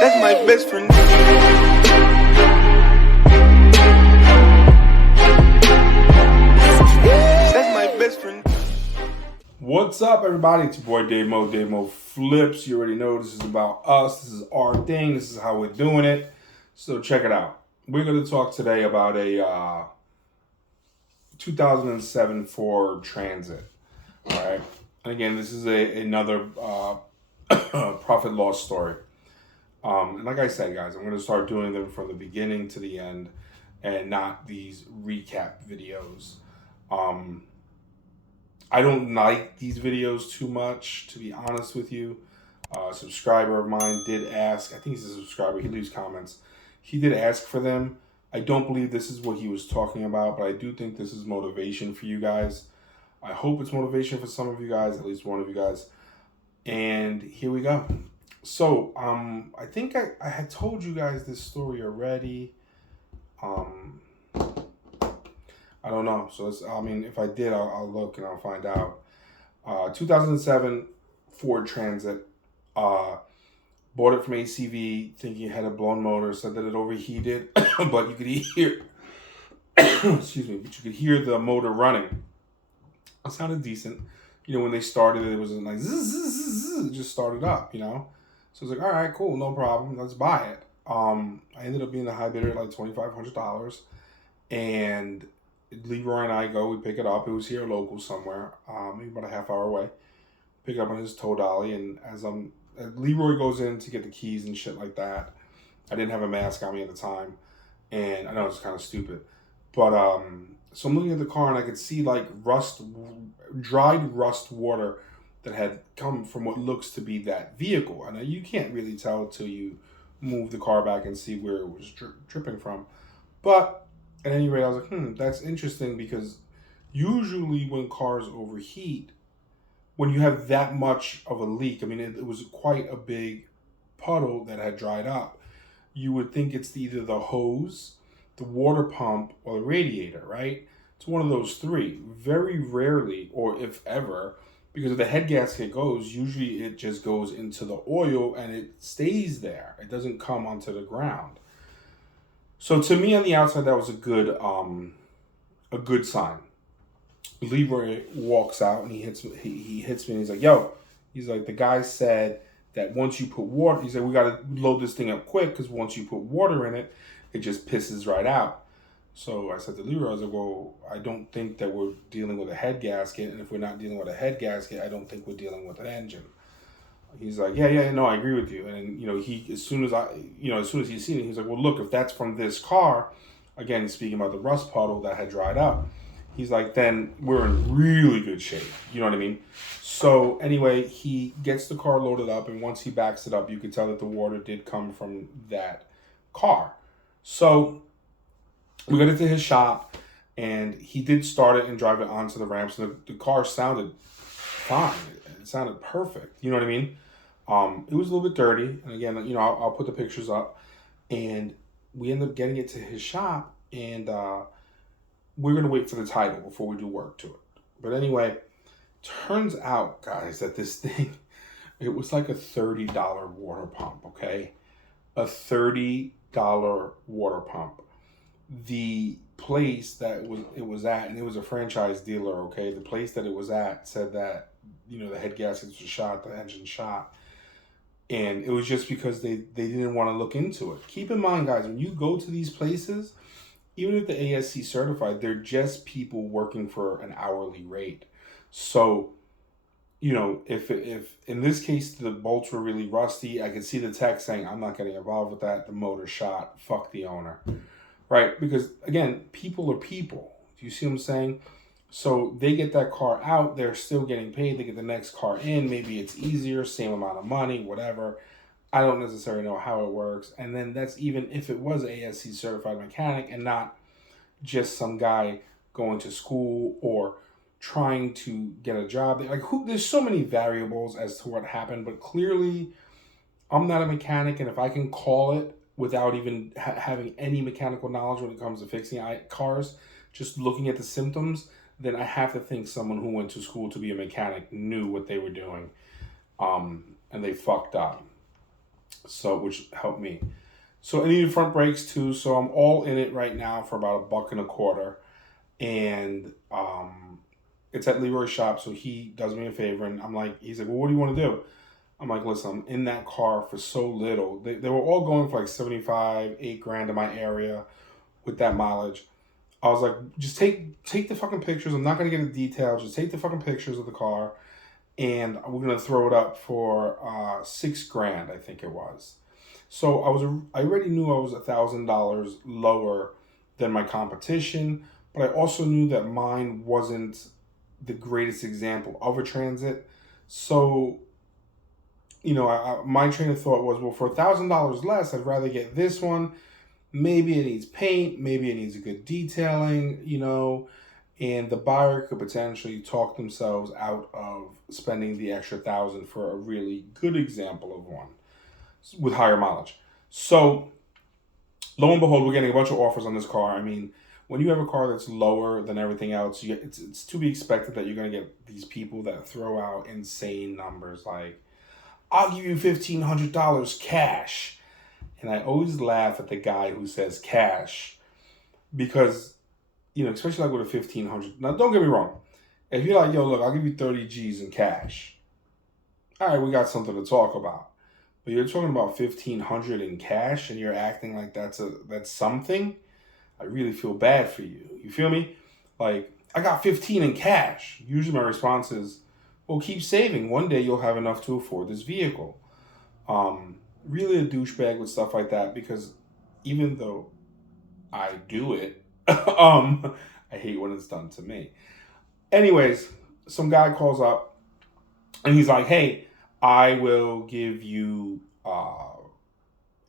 That's my best friend. That's my best friend. What's up, everybody? It's your boy Dave Mo Flips. You already know this is about us. This is our thing. This is how we're doing it. So check it out. We're going to talk today about a 2007 Ford Transit. All right. And again, this is another profit loss story. And like I said, guys, I'm going to start doing them from the beginning to the end and not these recap videos. I don't like these videos too much, to be honest with you. A subscriber of mine did ask, I think he's a subscriber, he leaves comments. He did ask for them. I don't believe this is what he was talking about, but I do think this is motivation for you guys. I hope it's motivation for some of you guys, at least one of you guys. And here we go. So, I think I had told you guys this story already. I don't know. So, if I did, I'll look and I'll find out. 2007 Ford Transit. Bought it from ACV, thinking it had a blown motor. Said that it overheated, but you could hear. Excuse me. But you could hear the motor running. It sounded decent. You know, when they started it was like zzz, zzz, zzz, it just started up. You know, so I was like, all right, cool, no problem. Let's buy it. I ended up being a high bidder at like $2,500, and Leroy and I go. We pick it up. It was here local somewhere, maybe about a half hour away. Pick it up on his tow dolly, and as Leroy goes in to get the keys and shit like that. I didn't have a mask on me at the time, and I know it's kind of stupid, but so I'm looking at the car and I could see like dried rust water that had come from what looks to be that vehicle. And you can't really tell until you move the car back and see where it was dripping from. But at any rate, I was like, that's interesting, because usually when cars overheat, when you have that much of a leak, I mean, it was quite a big puddle that had dried up. You would think it's either the hose, the water pump, or the radiator, right? It's one of those three. Very rarely, or if ever, because if the head gasket goes, usually it just goes into the oil and it stays there. It doesn't come onto the ground. So to me, on the outside, that was a good sign. Leroy walks out and he hits me. He hits me and he's like, "Yo," he's like, "the guy said that once you put water," he said, "we got to load this thing up quick, because once you put water in it, it just pisses right out." So I said to Leroy, I was like, "Well, I don't think that we're dealing with a head gasket, and if we're not dealing with a head gasket, I don't think we're dealing with an engine." He's like, yeah, no, I agree with you. And you know, as soon as he's seen it, he's like, "Well, look, if that's from this car," again speaking about the rust puddle that had dried up, he's like, "then we're in really good shape." You know what I mean? So anyway, he gets the car loaded up, and once he backs it up, you could tell that the water did come from that car. So we got into his shop, and he did start it and drive it onto the ramps, and the car sounded fine. It sounded perfect. You know what I mean? It was a little bit dirty, and again, you know, I'll put the pictures up, and we end up getting it to his shop, and we're going to wait for the title before we do work to it. But anyway, turns out, guys, that this thing, it was like a $30 water pump, okay? A $30 water pump. The place that it was at, and it was a franchise dealer, okay? The place that it was at said that, you know, the head gaskets were shot, the engine shot. And it was just because they didn't want to look into it. Keep in mind, guys, when you go to these places, even if the ASC certified, they're just people working for an hourly rate. So, you know, if in this case the bolts were really rusty, I could see the tech saying, "I'm not getting involved with that. The motor shot. Fuck the owner." Right? Because again, people are people. Do you see what I'm saying? So they get that car out, they're still getting paid. They get the next car in. Maybe it's easier, same amount of money, whatever. I don't necessarily know how it works. And then that's even if it was ASC certified mechanic and not just some guy going to school or trying to get a job. Like, there's so many variables as to what happened, but clearly I'm not a mechanic, and if I can call it without even having any mechanical knowledge when it comes to fixing cars, just looking at the symptoms, then I have to think someone who went to school to be a mechanic knew what they were doing, and they fucked up. so which helped me. So I needed front brakes too. So I'm all in it right now for about $1.25, and it's at Leroy's shop. So he does me a favor, and he's like, well, what do you want to do? I'm like, listen, I'm in that car for so little. They were all going for like 75, $8,000 in my area with that mileage. I was like, just take the fucking pictures. I'm not gonna get into details. Just take the fucking pictures of the car, and we're gonna throw it up for $6,000, I think it was. So I already knew I was $1,000 lower than my competition, but I also knew that mine wasn't the greatest example of a Transit. So, my train of thought was, well, for $1,000 less, I'd rather get this one. Maybe it needs paint, maybe it needs a good detailing, and the buyer could potentially talk themselves out of spending the extra $1,000 for a really good example of one with higher mileage. So, lo and behold, we're getting a bunch of offers on this car. I mean, when you have a car that's lower than everything else, it's to be expected that you're going to get these people that throw out insane numbers like, I'll give you $1,500 cash. And I always laugh at the guy who says cash because, especially like with a $1,500. Now, don't get me wrong. If you're like, yo, look, I'll give you 30 G's in cash. All right, we got something to talk about. But you're talking about $1,500 in cash and you're acting like that's something. I really feel bad for you. You feel me? Like, I got 15 in cash. Usually my response is, well, keep saving. One day you'll have enough to afford this vehicle. Really a douchebag with stuff like that because even though I do it, I hate when it's done to me. Anyways, some guy calls up and he's like, hey, I will give you, I'm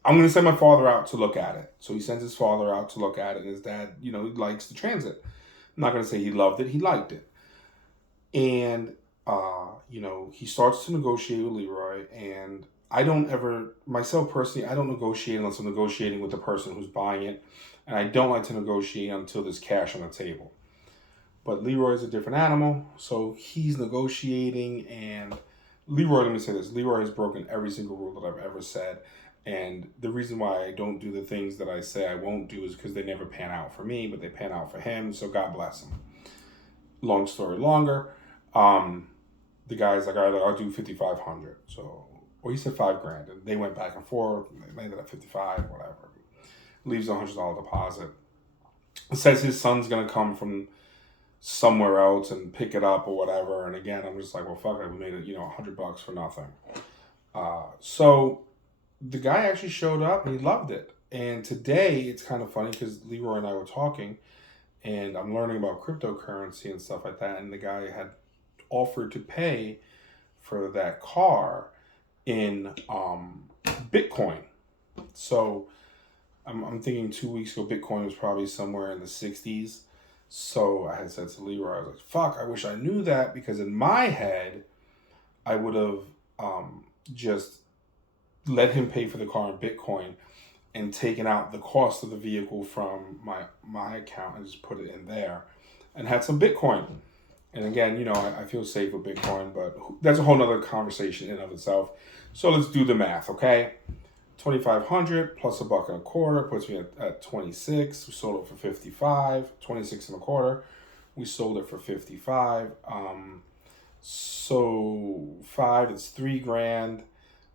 going to send my father out to look at it. So he sends his father out to look at it, and his dad, he likes the Transit. I'm not going to say he loved it. He liked it. And, he starts to negotiate with Leroy, and I don't ever, myself personally, I don't negotiate unless I'm negotiating with the person who's buying it. And I don't like to negotiate until there's cash on the table. But Leroy is a different animal, so he's negotiating, and Leroy, let me say this, Leroy has broken every single rule that I've ever said. And the reason why I don't do the things that I say I won't do is because they never pan out for me, but they pan out for him, so God bless him. Long story longer, the guy's like, all right, I'll do $5,500. So, or he said $5,000, and they went back and forth, and they landed at $55,000, whatever. Leaves a $100 deposit. Says his son's gonna come from somewhere else and pick it up or whatever. And again, I'm just like, well, fuck it, we made it, $100 for nothing. So the guy actually showed up and he loved it. And today it's kind of funny because Leroy and I were talking, and I'm learning about cryptocurrency and stuff like that. And the guy had offered to pay for that car in Bitcoin. So I'm thinking 2 weeks ago, Bitcoin was probably somewhere in the 60s. So I had said to Leroy, I was like, fuck, I wish I knew that, because in my head, I would have just let him pay for the car in Bitcoin and taken out the cost of the vehicle from my account and just put it in there and had some Bitcoin. And again, I feel safe with Bitcoin, but that's a whole nother conversation in and of itself. So let's do the math, okay? $2,500 plus $1.25 puts me at 26. We sold it for 55. 26 and a quarter. We sold it for 55. So 5, it's $3,000,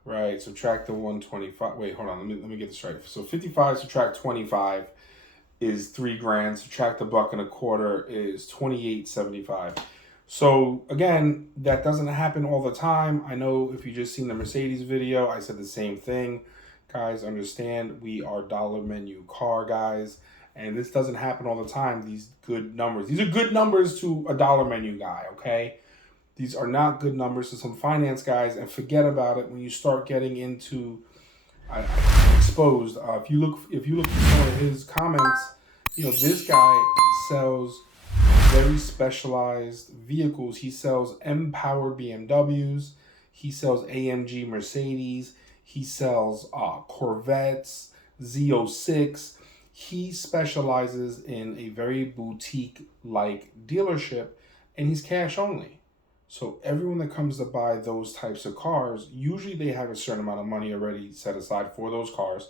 right? Subtract the 125. Wait, hold on. Let me get this right. So 55 subtract 25 is $3,000. Subtract $1.25 is $2,875. So again, that doesn't happen all the time. I know if you just seen the Mercedes video, I said the same thing. Guys, understand we are dollar menu car guys, and this doesn't happen all the time. These good numbers. These are good numbers to a dollar menu guy, okay? These are not good numbers to some finance guys, and forget about it when you start getting into exposed. If you look at some of his comments, this guy sells very specialized vehicles. He sells M-powered BMWs. He sells AMG Mercedes. He sells Corvettes, Z06. He specializes in a very boutique-like dealership, and he's cash only. So everyone that comes to buy those types of cars, usually they have a certain amount of money already set aside for those cars.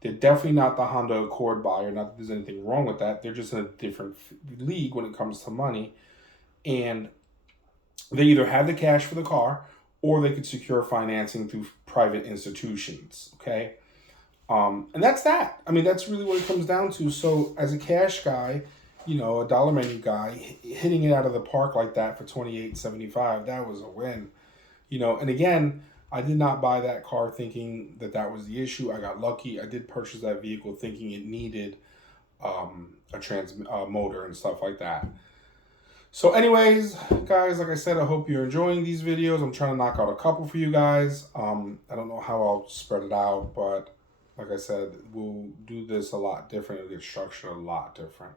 They're definitely not the Honda Accord buyer. Not that there's anything wrong with that. They're just in a different league when it comes to money. And they either have the cash for the car or they could secure financing through private institutions, okay? And that's that. I mean, that's really what it comes down to. So as a cash guy, you know, a dollar menu guy, hitting it out of the park like that for $28.75, that was a win. You know, and again, I did not buy that car thinking that that was the issue. I got lucky. I did purchase that vehicle thinking it needed a motor and stuff like that. So anyways, guys, like I said, I hope you're enjoying these videos. I'm trying to knock out a couple for you guys. I don't know how I'll spread it out, but like I said, we'll do this a lot different. It'll get structured a lot different.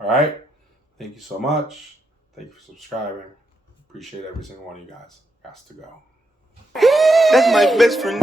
All right? Thank you so much. Thank you for subscribing. Appreciate every single one of you guys. Has to go. That's my best friend.